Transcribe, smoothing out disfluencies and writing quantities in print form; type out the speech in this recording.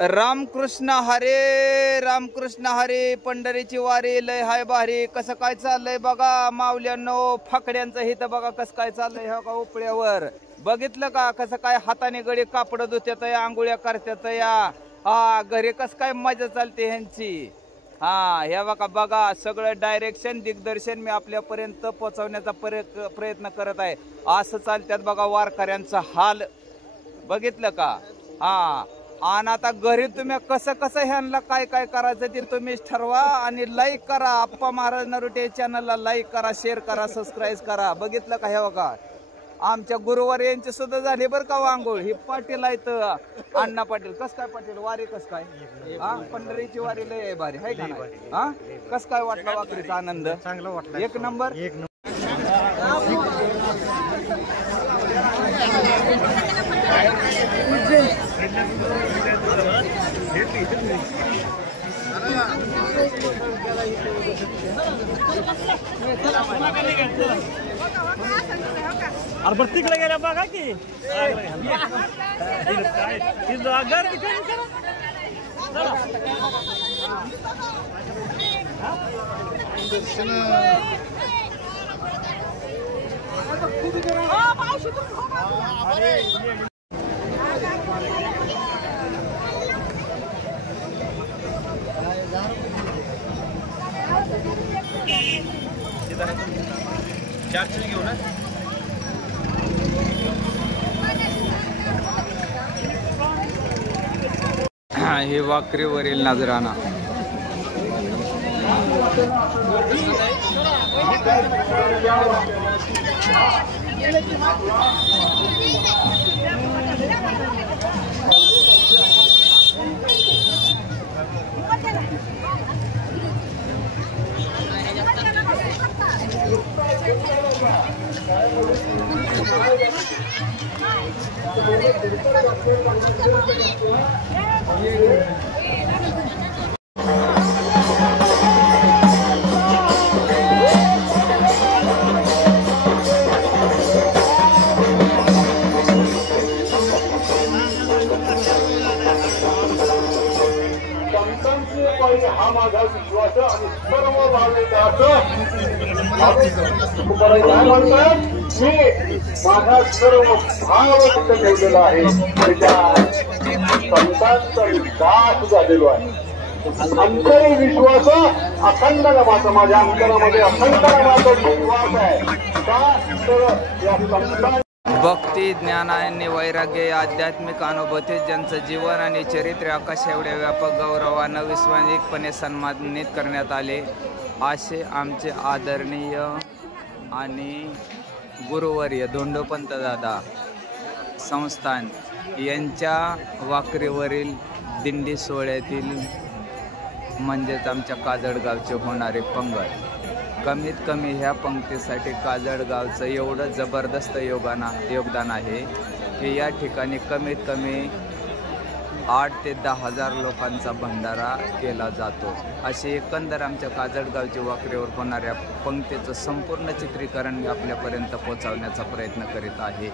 रामकृष्ण हरे रामकृष्ण हरे पंढरीची वारी लय हाय भारी। कसं काय चाललंय बघा माऊल्यांनो, फकड्यांचं हिथं बघा कसं काय चाललंय ह्या का उपळ्यावर बघितलं का कसं काय हाताने गडी कापड धुत्यात या, आंघोळ्या करतात या। हा घरी कसं काय मजा चालते ह्यांची। हा ह्या बघा बघा सगळं डायरेक्शन दिग्दर्शन मी आपल्यापर्यंत पोहोचवण्याचा प्रयत्न करत आहे। असं चालतात बघा वारकऱ्यांचा हाल बघितलं का। हा आणि आता घरी तुम्ही कसं कसं ह्यांना काय काय करायचं ते तुम्हीच ठरवा आणि लाईक करा। आप्पा महाराज नरोटे चॅनलला लाईक करा, शेअर करा, सबस्क्राईब करा। बघितलं का हे बघा आमच्या गुरुवार यांची सुद्धा झाली बरं का वांगोळ। ही पाटील आहेत अण्णा पाटील। कस काय पाटील वारी कस काय हा पंढरीची वारी लय भारी आहे का नाही। हा कस काय वाटला वाकरीचा आनंद? चांगला वाटला, एक नंबर एक नंबर। अरे तिकडे गेल्या बघा की चार्ज घेऊ ना। हे वाकरीवरील नजराना हा माझा विश्वास आणि सर्व भाविकांचा मी माझा सर्व भाव व्यक्त केलेला आहे। त्याच्या संतांचा विकास झालेलो आहे। अंतरी विश्वास अखंड नामाचा माझ्या अंतरामध्ये अखंड नामाचा विश्वास आहे का तर या संतांना भक्ती ज्ञान आणि वैराग्य आध्यात्मिक अनुभूती ज्यांचं जीवन आणि चरित्र आकाश एवढ्या व्यापक गौरवानं विस्मरणीयपणे सन्मानित करण्यात आले असे आमचे आदरणीय आणि गुरुवर्य धोंडोपंत दादा संस्थान यांच्या वाकरीवरील दिंडी सोहळ्यातील म्हणजेच आमच्या काजळगावचे होणारे पंगत। कमीत कमी ह्या पंक्तीसाठी काजळगावचं एवढं जबरदस्त योगदान आहे की या ठिकाणी कमीत कमी 8 ते 10 हजार लोकांचा भंडारा केला जातो। असे एकंदर आमच्या काजळगावच्या वाकरीवर होणाऱ्या पंक्तीचं संपूर्ण चित्रीकरण मी आपल्यापर्यंत पोहोचवण्याचा प्रयत्न करीत आहे।